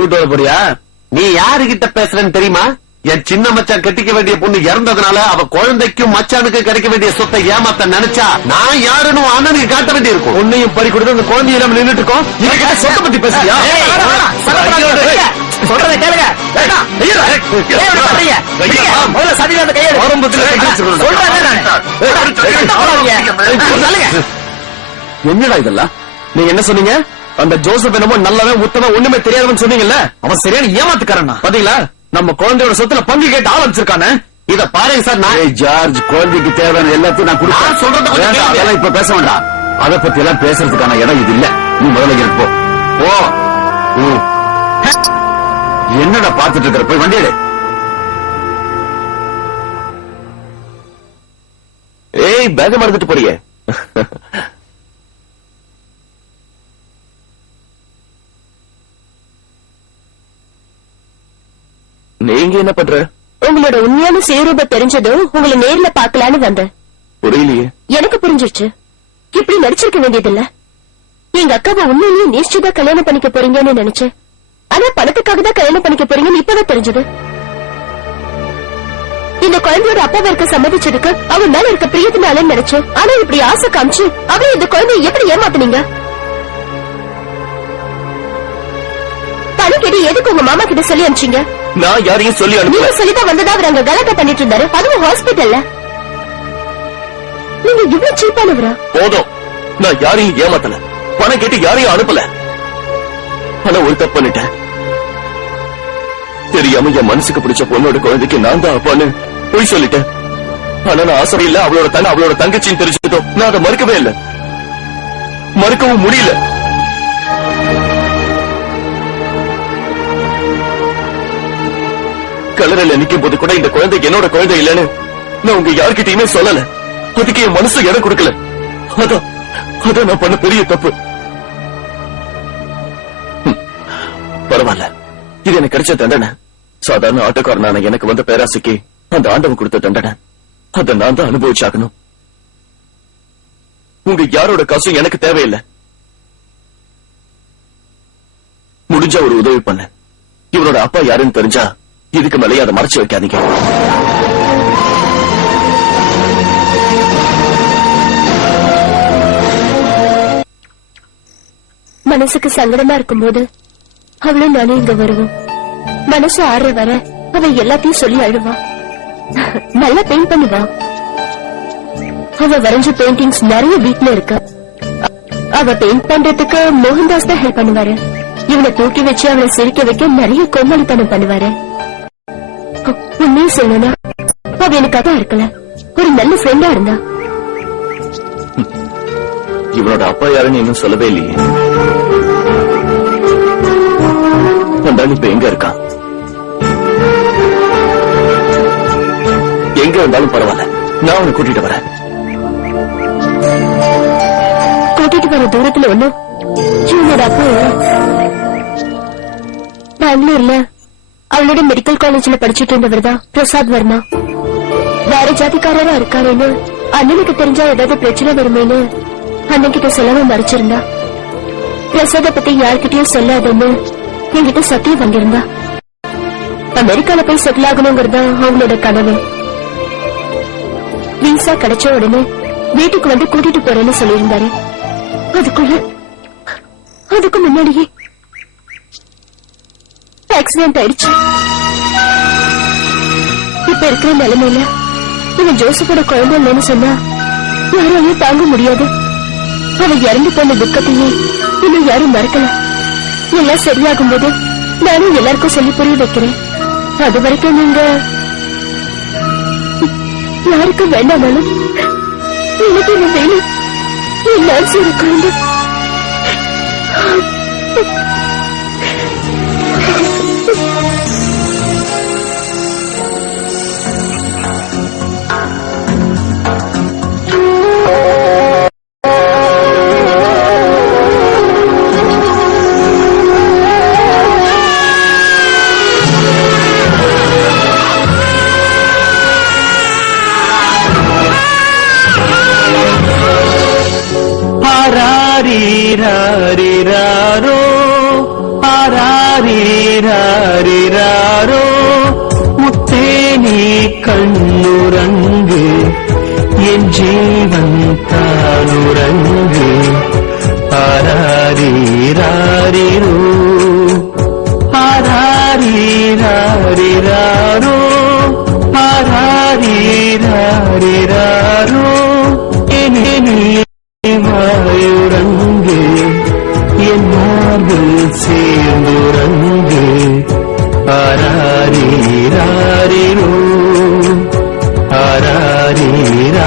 கூட்டு வர போறியா? நீ யாருகிட்ட பேசுறன்னு தெரியுமா? என் சின்ன மச்சான் கட்டிக்க வேண்டிய பொண்ணு இறந்ததுனால அவ குழந்தைக்கும் மச்சானுக்கு கிடைக்க வேண்டிய சொத்தை ஏமாத்த நினைச்சா நான் யாருன்னு அண்ணனுக்கு காட்ட வேண்டி இருக்கும். உன்னையும் பறி கொடுத்து அந்த குழந்தைய நம்ம நின்னுட்டு இருக்கோம். சொத்தை பத்தி பேசுறியா? சொல்றத கேளுங்க. என்னடா இதெல்லாம்? நீங்க என்ன சொன்னீங்க? அந்த ஜோசப் என்னமோ நல்லவன் உத்தமன் ஒண்ணுமே தெரியாதவன் சொன்னீங்கல்ல, அவன் சரியான ஏமாத்துக்காரனா? பாத்தீங்களா, நம்ம குழந்தையோட சொத்துல பங்கு கேட்டு ஆரம்பிச்சிருக்கானே. இத பாருங்க சார். நான் ஜார்ஜ், குழந்தைக்கு தேவையான எல்லாத்தையும் நான் கொடுத்தேன். சொல்றது அதெல்லாம் இப்ப பேச வேண்டாம். அதை பத்தி எல்லாம் பேசுறதுக்கான இடம் இது இல்ல. நீ முதல்ல இருக்கு போ. என்னடா பாத்துட்டு இருக்கிற? போய் வண்டி எடு. ஏய், பேக மறந்துட்டு போறியே. நீங்க என்ன பண்ற? உங்களோட உண்மையான சுயரூபம் தெரிஞ்சதும் உங்களை நேர்ல பாக்கலான்னு வந்தேன். புரியலையே. எனக்கு புரிஞ்சிருச்சு. இப்படி நடிச்சிருக்க வேண்டியதில்ல. எங்க அக்காவை உண்மையிலேயே நேசிச்சுதான் கல்யாணம் பண்ணிக்க போறீங்கன்னு நினைச்சேன். ஆனா பணத்துக்காக தான் கல்யாணம் பண்ணிக்க போறீங்கன்னு இப்பதான் தெரிஞ்சது. இந்த குழந்தையோட அப்பாவை இருக்க சம்மதிச்சதுக்கு அவன் மேல இருக்க பிரியத்தினால நினைச்சேன். ஆனா இப்படி ஆசை காமிச்சு அவன் இந்த குழந்தைய எப்படி ஏமாத்துனீங்க? பணம் கேட்டு எதுக்கு உங்க மாமா கிட்ட சொல்லி அனுப்பிச்சீங்க? நான் யாரையும் சொல்லி அனுப்பல. நீங்க சொல்லிதான் வந்ததா அவர் அங்க கலாட்டா பண்ணிட்டு இருந்தாரு, அதுவும் ஹாஸ்பிட்டல்ல. நீங்க இவ்வளவு சீப்பானவரா? போதும், நான் யாரையும் ஏமாத்தல, பணம் கேட்டு யாரையும் அனுப்பல. ஆனா ஒரு தப்பு பண்ணிட்டேன். தெரியாம என் மனசுக்கு பிடிச்ச பொண்ணோட குழந்தைக்கு நான் தான் அப்பான்னு போய் சொல்லிட்டேன். ஆனா நான் ஆசை இல்ல, அவளோட தங்கச்சின்னு தெரிஞ்சதும் நான் அதை மறுக்கவே இல்லை, மறுக்கவும் முடியல. கலரில் நிக்கும் போது கூட இந்த குழந்தை என்னோட குழந்தை இல்லன்னு நான் உங்க யார்கிட்டயுமே சொல்லல. அதுக்கு என் மனசு இடம் கொடுக்கல. அதான் நான் பண்ண பெரிய தப்பு. பரவாயில்ல, இது எனக்கு கிடைச்ச தண்டனை. சாதாரண ஆட்டோக்காரனான எனக்கு வந்த பேராசைக்கு அந்த ஆண்டவன் கொடுத்த தண்டனை. அதை நான் தான் அனுபவிச்சாகணும். உங்க யாரோட காசும் எனக்கு தேவையில்லை. முடிஞ்ச ஒரு உதவி பண்ண. இவனோட அப்பா யாருன்னு தெரிஞ்சா இதுக்கு மேலே அதை மறைச்சு வைக்காதீங்க. மனசுக்கு சங்கடமா இருக்கும்போது அவளும் நானும் இங்க வருவோம். மனசு ஆடுற வர அவ எல்லாத்தையும் சொல்லி அழுவா. நல்லா பெயிண்ட் பண்ணுவா. அவ வரைஞ்ச பெயிண்டிங்ஸ் நிறைய வீட்ல இருக்கு. அவ பெயிண்ட் பண்றதுக்கு மோகன்தாஸ் தான் ஹெல்ப் பண்ணுவாரு. இவனை தூக்கி வச்சு அவளை சிரிக்க வைக்க நிறைய கோமாளித்தனம் பண்ணுவாரு. உண்மையும் சொல்லணும்னா அவ எனக்காக இருக்கல, ஒரு நல்ல ஃப்ரெண்டா இருந்தா. இவனோட அப்பா யாருன்னு இன்னும் சொல்லவே இல்லையே. இப்ப எங்க இருக்கான்? எங்க இருந்தாலும் பரவாயில்ல, நான் அவனை கூட்டிட்டு வரேன். கூட்டிட்டு வர தூரத்துல ஒண்ணு இவனோட அப்பா பெங்களூர்ல அவளோட மெடிக்கல் காலேஜ்ல படிச்சுட்டு இருந்தவர் தான் பிரசாத் வர்மா. வேற ஜாதிக்காரரா இருக்காருன்னு அண்ணனுக்கு தெரிஞ்சா ஏதாவது பிரச்சனை வருமேன்னு அண்ணன் கிட்ட சொல்லவும் மறைச்சிருந்தா. பிரசாத பத்தி யார்கிட்டயும் சொல்லாதுன்னு என்கிட்ட சத்தியம் வாங்கியிருந்தா. அமெரிக்கால போய் செட்டில் ஆகணுங்கிறதா அவங்களோட கனவு. விசா கிடைச்ச உடனே வீட்டுக்கு வந்து கூட்டிட்டு போறேன்னு சொல்லியிருந்தாரு. அதுக்கு முன்னாடியே ஆக்சிடென்ட் ஆயிடுச்சு. இப்ப இருக்கிற நிலைமையில இவன் ஜோசப்போட குழந்தை இல்லைன்னு சொன்னா யாராலையும் தாங்க முடியாது. அவன் இறந்து போன துக்கத்தையே இன்னும் யாரும் மறக்கல. எல்லாம் சரியாகும் போது நானும் எல்லாருக்கும் சொல்லி புரிய வைக்கிறேன். அது வரைக்கும் நீங்க யாருக்கும் வேண்டாமாலும் எனக்கு என்ன வேணும்? எல்லாம் சரி குழந்தை. ராரோ கண்ணுறங்கு என் ஜீவன் தானுறங்கு ஆராரீராரிரோ ஆராரீராரிராரோ ஆராரீராரிராரோ வாயுறங்கு என் மார்பில் சேர்ந்துறங்கு ஆராரீராரிரோ ஆராரீராரிரோ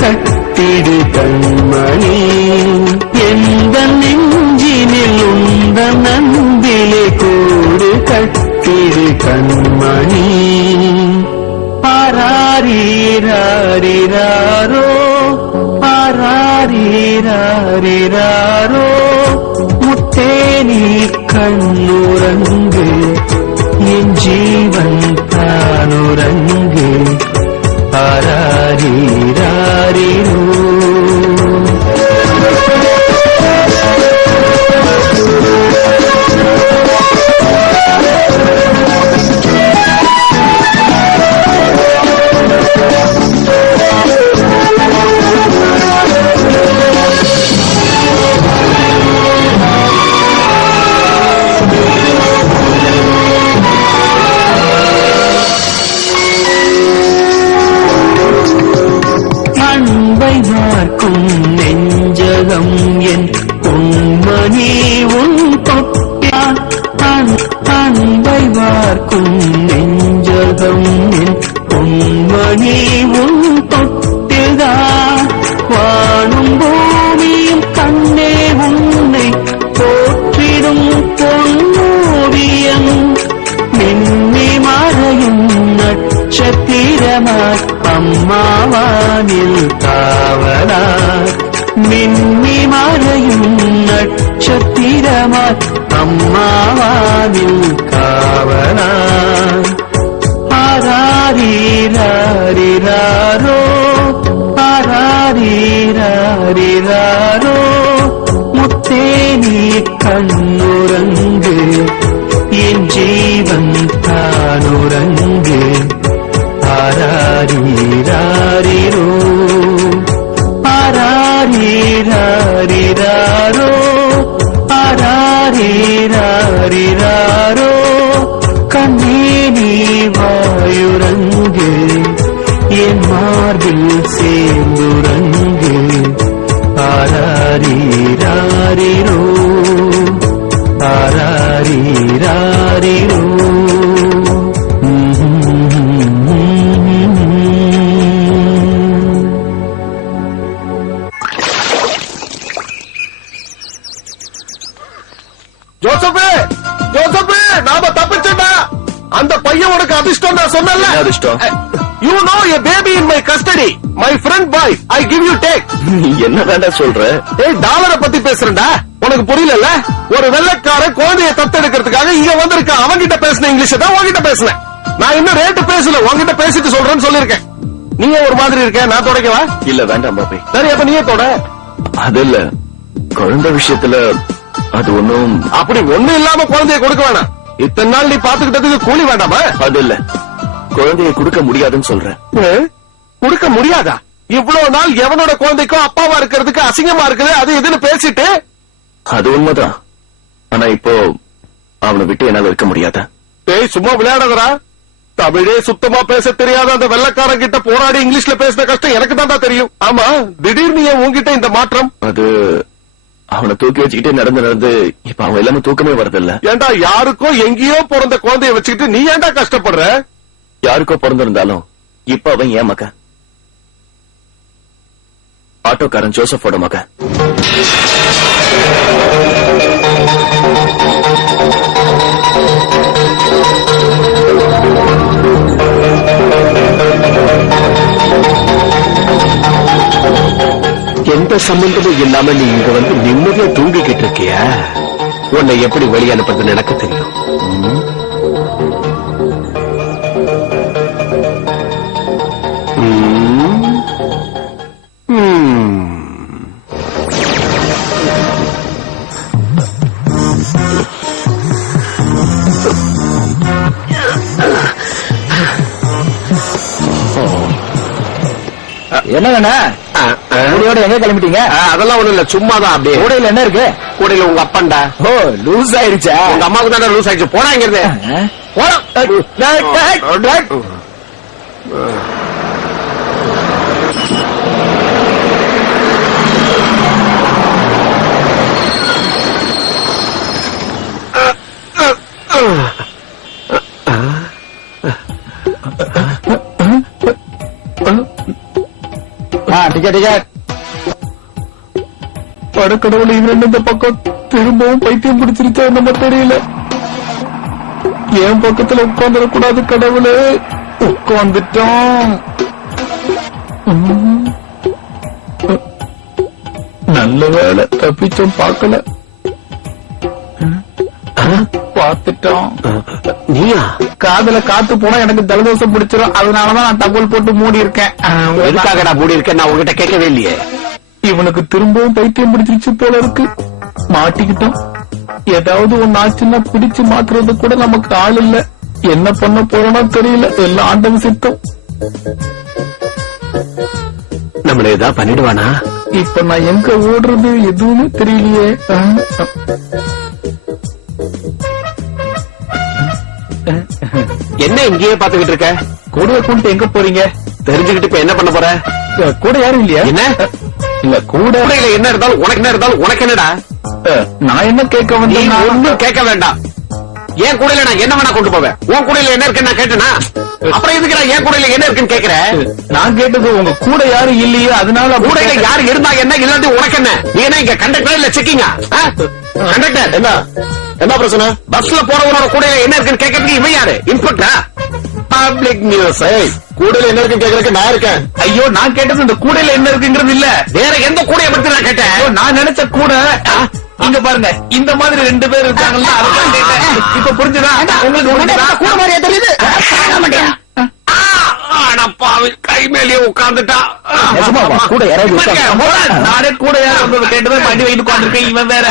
கட்டிடு கண்மணி எந்த நெஞ்சினில் உந்த நந்திலே கூடு கட்டிடு கண்மணி ஆராரீராரிராரோ ஆராரீராரிராரோ முத்தேனி கண்ணுறங்கு என் ஜீவன் தானுறங்கு ஆராரீராரிரோ பார்க்கும் நெஞ்சகம் என் பொன்மணி உன் தொட்டான் அன்பை பார்க்கும் நெஞ்சகம் என் பொன்மணி உன் தொட்டுதான் வானும் பூமியும் கண்ணே உன்னை போற்றிடும் பொன்னோவியம் மின்னி மறையும் நட்சத்திரமாய் அம்மாவானில் காவலார் மின்னி மறையும் நட்சத்திரமாய் அம்மாவானில் காவலார் ஆராரீராரிராரோ ஆராரீராரிராரோ முத்தேனி கண்ணுறங்கு என் ஜீவன் தானுறங்கு ஆராரீராரிரோ ஆராரீராரிராரோ ஆராரீராரிராரோ கண்ணீனி வாயுறங்கு என் மார்பில் சேர்ந்துறங்கு ஆராரீராரிரோ ஆராரீராரிரோ ஜோசப்பே ஜோசப்பே நாம தப்பிச்சோம்டா அந்த பையன் உனக்கு அதிர்ஷ்டம் நான் சொன்னல அதிர்ஷ்டம் you know a baby in my custody my friend bye I give you take நீ என்ன வேண்டாம் சொல்ற ஏய் டாலரை பத்தி பேசுறேன்டா உனக்கு புரியல ஒரு வெள்ளைக்கார குழந்தைய தத்தெடுக்கிறதுக்காக இங்க வந்திருக்கான் அவன்கிட்ட பேசின இங்கிலீஷ் தான் உன்கிட்ட பேசினேன் நான் இன்னும் ரேட்டு பேசல உன்கிட்ட பேசிட்டு சொல்றேன்னு சொல்லிருக்கேன் நீங்க ஒரு மாதிரி இருக்க நான் தொடக்கவா இல்ல வேண்டாம் பாபி சரி அப்ப நீயே தொட அது இல்ல குழந்தை விஷயத்துல அது ஒண்ணும் அப்படி ஒண்ணு இல்லாம குழந்தைய கொடுக்க வேணாம் இத்தனை நாள் நீ பாத்துக்கிட்டதுக்கு கூலி வேண்டாமா அது இல்ல குழந்தைய கொடுக்க முடியாதுன்னு சொல்றேன் கொடுக்க முடியாதா இவ்வளவு நாள் எவனோட குழந்தைக்கும் அப்பாவா இருக்கிறதுக்கு அசிங்கமா இருக்குது அது இதுன்னு பேசிட்டு அது உண்மைதான் ஆனா இப்போ அவனை விட்டு என்னால இருக்க முடியாத ஏய் சும்மா விளையாடாதடா தமிழே சுத்தமா பேச தெரியாத அந்த வெள்ளக்காரன் கிட்ட போராடி இங்கிலீஷ்ல பேசின கஷ்டம் எனக்கு தான்டா தெரியும். ஆமா, திடீர்னு ஏன் உன்கிட்ட இந்த மாற்றம்? அது அவனை தூக்கி வச்சுக்கிட்டே நடந்து நடந்து இப்ப அவன் எல்லாமே தூக்கமே வரதில்ல. ஏன்டா யாருக்கோ எங்கேயோ பிறந்த குழந்தைய வச்சுக்கிட்டு நீ ஏன்டா கஷ்டப்படுற? யாருக்கோ பிறந்திருந்தாலும் இப்ப அவன் ஏன் மகன், ஆட்டோக்காரன் ஜோசப்போட மகன். எந்த சம்பந்தமும் இல்லாம நீ இங்க வந்து நிம்மதியா தூங்கிக்கிட்டு இருக்கியா? உன்னை எப்படி வழி அனுப்புறதுன்னு எனக்கு தெரியும். என்னங்கண்ணா கூடையோட எங்க கிளம்பிட்டீங்க? அதெல்லாம் ஒண்ணு இல்ல, சும்மாதான். அப்படியே கூடையில என்ன இருக்கு? கூடையில உங்க அப்பன்டா. ஓ, லூஸ் ஆயிருச்சா? உங்க அம்மாவுக்கு தானே லூஸ் ஆயிடுச்சு. போனா இங்க இருந்து டிக்கெட் படக்கடவுளை இரண்டு இந்த பக்கம் திரும்பவும் பைத்தியம் பிடிச்சிருச்சா நம்ம தெரியல. என் பக்கத்துல உட்கார்ந்துடக்கூடாது கடவுளே. உட்கார்ந்துட்டோம். நல்ல வேலை தப்பிச்சோம், பார்க்கல. பார்த்துட்டோம். நீயா? காதுல காத்து போனா எனக்கு ஜலதோஷம் பிடிச்சிரும். அதனாலதான் நான் டபுள் போட்டு மூடி இருக்கேன். எதுக்காகடா மூடி இருக்கேன்? நான் உங்ககிட்ட கேட்கவே இல்லையே. இவனுக்கு திரும்பவும் பைத்தியம் பிடிச்சிருச்சு போல இருக்கு. மாட்டிக்கிட்டோம். ஏதாவது ஒன்னு ஆச்சுன்னா பிடிச்சு மாத்துறது கூட நமக்கு ஆள் இல்ல. என்ன பண்ண போறோம்னா தெரியல. எல்லாம் ஆண்டவன் சித்தம். நம்மள ஏதாவது பண்ணிடுவானா? இப்ப நான் எங்க ஓடுறது எதுவுமே தெரியலையே. என்ன இங்கேயே பாத்துக்கிட்டு இருக்க? கூடைய கொண்டு எங்க போறீங்க? தெரிஞ்சுக்கிட்டு இப்ப என்ன பண்ண போற? கூட யாரும் இல்லையா? என்ன இல்ல கூட கூடையில என்ன இருந்தாலும் உனக்கு என்ன இருந்தாலும் உனக்கு என்னடா? நான் என்ன கேட்க நீ வந்தேன்? ஒண்ணும் கேட்க வேண்டாம். என் கூடையில நான் என்ன வேணா கொண்டு போவேன். உன் கூடையில என்ன இருக்குன்னு நான் கேட்டேனா? அப்புறம் எதுக்கு நான் என் கூடையில என்ன இருக்குன்னு கேக்குறேன்? நான் கேட்டது உங்க கூட யாரும் இல்லையே, அதனால கூடையில யாரு இருந்தா என்ன, இல்லாட்டி உனக்கு என்ன? நீ என்ன இங்க கண்டக்டர் இல்ல செக்கிங்கா? கண்டக்டர் என்ன பிரச்சனை? பஸ்ல போறவனோட கூடையில என்ன இருக்குன்னு கேட்கறதுக்கு இவன் யாரு? இன்ஸ்பெக்டரா? Public news. கூடையில என்ன இருக்குன்னு கேக்குறதுக்கு நான் இருக்கேன். ஐயோ, நான் கேட்டது இந்த கூடையில என்ன இருக்குங்கிறது இல்ல. வேற எந்த கூடைய பத்தி நான் கேட்டேன்? ஐயோ, நான் நினைச்ச கூட இங்க பாருங்க, இந்த மாதிரி 2 பேர் இருக்காங்கல்ல, அதுதான் கேட்டேன். இப்ப புரிஞ்சுதா? உங்களுக்கு புரிஞ்சுதா? கூட மாதிரியா தெரியுது? கை மேலேயே உட்கார்ந்துட்டா. கூட யாராவது நானே கூட யாரும் கேட்டுதான் பண்ணி வைத்து உட்காந்துருக்கேன். இவன் வேற.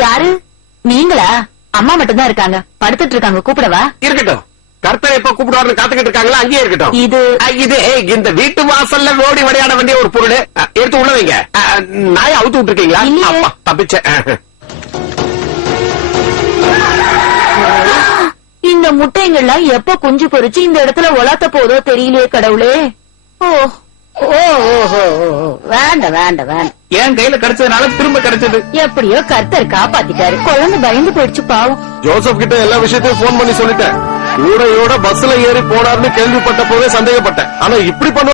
யாரு? நீங்களா? அம்மா மட்டும்தான் இருக்காங்க, படுத்துட்டு இருக்காங்க. கூப்பிடவா? இருக்கட்டும். கர்த்தர் எப்ப கூப்பிடுவாருன்னு காத்துக்கிட்டு இருக்காங்களா? அங்கேயே இருக்கட்டும். இது இந்த வீட்டு வாசல்ல ஓடி விளையாட வேண்டிய ஒரு பொருள். எடுத்து உள்ள வைங்க. நாயை அவுத்து விட்டுருக்கீங்களா? அப்பா, தப்பிச்சேன். இந்த முட்டைங்கள்லாம் எப்ப குஞ்சு பொரிச்சு இந்த இடத்துல உலாத்த போதோ தெரியலையே கடவுளே. வேண்டாம் வேண்டாம் வேண்டாம். என் கையில கிடைச்சதுனால திரும்ப கிடைச்சது. எப்படியோ கர்த்தர் காப்பாத்திட்டாரு. குழந்தை பயந்து போயிடுச்சு பாவம். ஜோசப் கிட்ட எல்லா விஷயத்தையும் போன் பண்ணி சொல்லிட்டேன். கூடையோட பஸ்ல ஏறி போனார்னு கேள்விப்பட்ட போதே சந்தேகப்பட்டேன். ஆனா இப்படி பண்ண